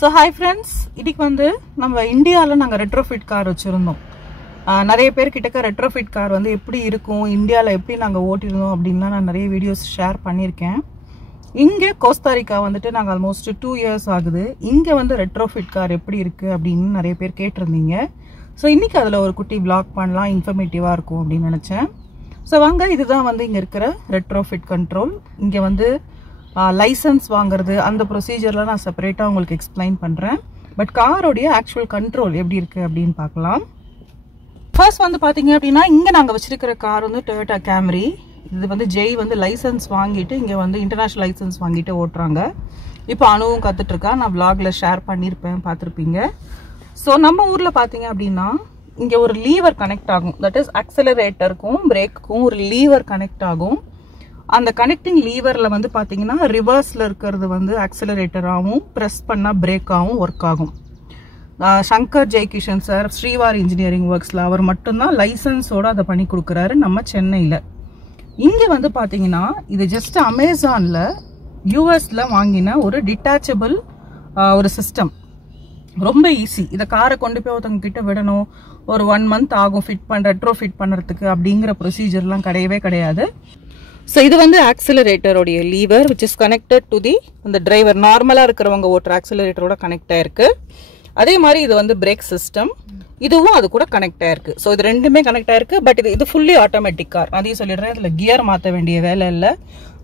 So hi friends, இதுக்கு வந்து நம்ம இந்தியால நாங்க ரெட்ரோஃபிட் கார் வச்சிருந்தோம். நிறைய பேர் கிட்டக்க ரெட்ரோஃபிட் கார் வந்து எப்படி இருக்கும், இந்தியால எப்படி நாங்க ஓட்டிருந்தோம் அப்படினா நான் நிறைய வீடியோஸ் ஷேர் பண்ணிருக்கேன். இங்க கோஸ்டாரிக்கா வந்துட்டு நாங்க ஆல்மோஸ்ட் 2 இயர்ஸ் ஆகுது. இங்க வந்து ரெட்ரோஃபிட் கார் எப்படி இருக்கு அப்படினு நிறைய பேர் கேட்டிருந்தீங்க. சோ இன்னைக்கு அதுல ஒரு குட்டி vlog பண்ணலாம், இன்ஃபர்மேட்டிவா இருக்கும் அப்படி நினைச்சேன். சோ வாங்க, இதுதான் வந்து இங்க இருக்கிற ரெட்ரோஃபிட் கண்ட்ரோல். இங்க வந்து லைசன்ஸ் வாங்குறது அந்த ப்ரொசீஜர்ல நான் செப்பரேட்டா உங்களுக்கு எக்ஸ்பிளைன் பண்றேன். பட் காரோடைய ஆக்சுவல் கண்ட்ரோல் எப்படி இருக்கு அப்படின்னு பார்க்கலாம். ஃபர்ஸ்ட் வந்து பாத்தீங்க அப்படின்னா இங்க நாங்க வச்சிருக்கிற கார் வந்து டொயோட்டா கேமரி. இது வந்து ஜெய் வந்து லைசன்ஸ் வாங்கிட்டு இங்க வந்து இன்டர்நேஷனல் லைசன்ஸ் வாங்கிட்டு ஓட்டுறாங்க. இப்போ அனுவும் கத்துட்டு இருக்கா, நான் vlogல ஷேர் பண்ணிருப்பேன், பார்த்திருப்பீங்க. ஸோ நம்ம ஊர்ல பாத்தீங்க அப்படின்னா இங்க ஒரு லீவர் கனெக்ட் ஆகும். தட் இஸ் அக்சலரேட்டருக்கும் பிரேக்குக்கும் ஒரு லீவர் கனெக்ட் ஆகும். அந்த கனெக்டிங் லீவர்ல வந்து பாத்தீங்கன்னா ரிவர்ஸ்ல இருக்கிறது வந்து ஆக்சலரேட்டராகவும் பிரஸ் பண்ணா பிரேக்காகவும் ஒர்க் ஆகும். சங்கர் ஜெய்கிஷன் சார் ஸ்ரீவார் இன்ஜினியரிங் ஒர்க்ஸ்ல அவர் மட்டும்தான் லைசன்ஸோட அதை பண்ணி கொடுக்குறாரு நம்ம சென்னையில. இங்க வந்து பாத்தீங்கன்னா இது ஜஸ்ட் அமேசான்ல யூஎஸ்ல வாங்கின ஒரு டிட்டாச்சபிள் ஒரு சிஸ்டம். ரொம்ப ஈஸி. இதை காரை கொண்டு போய் ஒருத்தவங்க கிட்ட விடணும், ஒரு 1 month ஆகும் ரெட்ரோ ஃபிட் பண்றதுக்கு அப்படிங்கிற ப்ரொசீஜர்லாம் கிடையவே கிடையாது. ஸோ இது வந்து ஆக்சிலரேட்டரோடைய lever which is connected to the அந்த டிரைவர். நார்மலாக இருக்கிறவங்க ஓட்டுற ஆக்சிலரேட்டரோட கனெக்ட் ஆயிருக்கு. அதே மாதிரி இது வந்து பிரேக் சிஸ்டம், இதுவும் அது கூட கனெக்ட் ஆயிருக்கு. ஸோ இது ரெண்டுமே கனெக்ட் ஆயிருக்கு. பட் இது ஃபுல்லி ஆட்டோமேட்டிக் கார். அதையும் சொல்லிடுறேன், இதில் கியர் மாற்ற வேண்டிய வேலை இல்லை.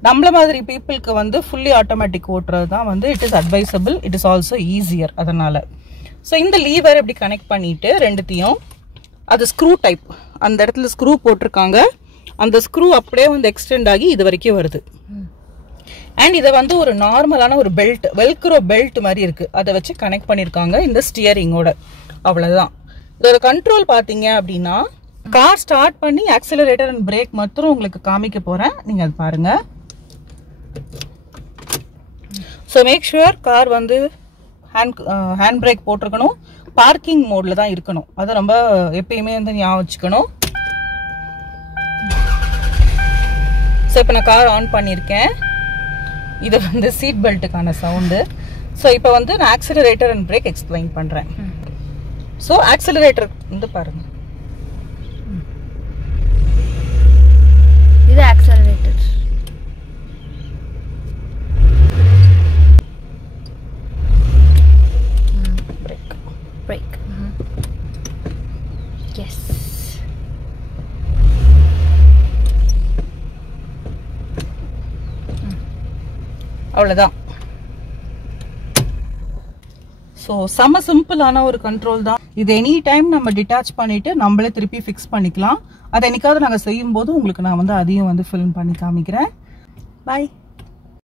நம்மள மாதிரி பீப்புளுக்கு வந்து ஃபுல்லி ஆட்டோமேட்டிக் ஓட்டுறது தான் வந்து it is advisable. It is also easier. அதனால ஸோ இந்த லீவர் எப்படி கனெக்ட் பண்ணிட்டு ரெண்டுத்தையும், அது ஸ்க்ரூ டைப், அந்த இடத்துல ஸ்க்ரூ போட்டிருக்காங்க. அந்த ஸ்க்ரூ அப்படியே வந்து எக்ஸ்டெண்ட் ஆகி இது வரைக்கும் வருது. அண்ட் இதை வந்து ஒரு நார்மலான ஒரு பெல்ட், வெல்க்ரோ பெல்ட் மாதிரி இருக்கு, அதை வச்சு கனெக்ட் பண்ணிருக்காங்க இந்த ஸ்டியரிங்கோட. அவ்வளவுதான். இதோட கண்ட்ரோல் பாத்தீங்க அப்படின்னா கார் ஸ்டார்ட் பண்ணி ஆக்சிலரேட்டர் அண்ட் பிரேக் மட்டும் உங்களுக்கு காமிக்க போறேன், நீங்க அது பாருங்க. ஸோ மேக் ஷுவர் கார் வந்து ஹேண்ட் பிரேக் போட்டிருக்கணும், பார்க்கிங் மோட்ல தான் இருக்கணும். அதை நம்ம எப்பயுமே வந்து ஞாபகம் வச்சுக்கணும். ஸோ இப்போ நான் கார் ஆன் பண்ணியிருக்கேன். இது வந்து சீட் பெல்ட்டுக்கான சவுண்டு. ஸோ இப்போ வந்து நான் ஆக்சிலரேட்டர் அண்ட் பிரேக் எக்ஸ்பிளைன் பண்ணுறேன். ஸோ ஆக்சிலரேட்டர் வந்து பாருங்க, இது ஆக்சிலரேட்டர். Break break. எஸ். அவ்வளோதான். ஸோ செம்ம சிம்பிளான ஒரு கண்ட்ரோல் தான் இது. எனி டைம் நம்ம டிட்டாச் பண்ணிட்டு நம்மளே திருப்பி ஃபிக்ஸ் பண்ணிக்கலாம். அதை என்னைக்காவது நாங்கள் செய்யும் போது உங்களுக்கு நான் வந்து அதையும் வந்து ஃபில்ம் பண்ணி காமிக்கிறேன். பாய்.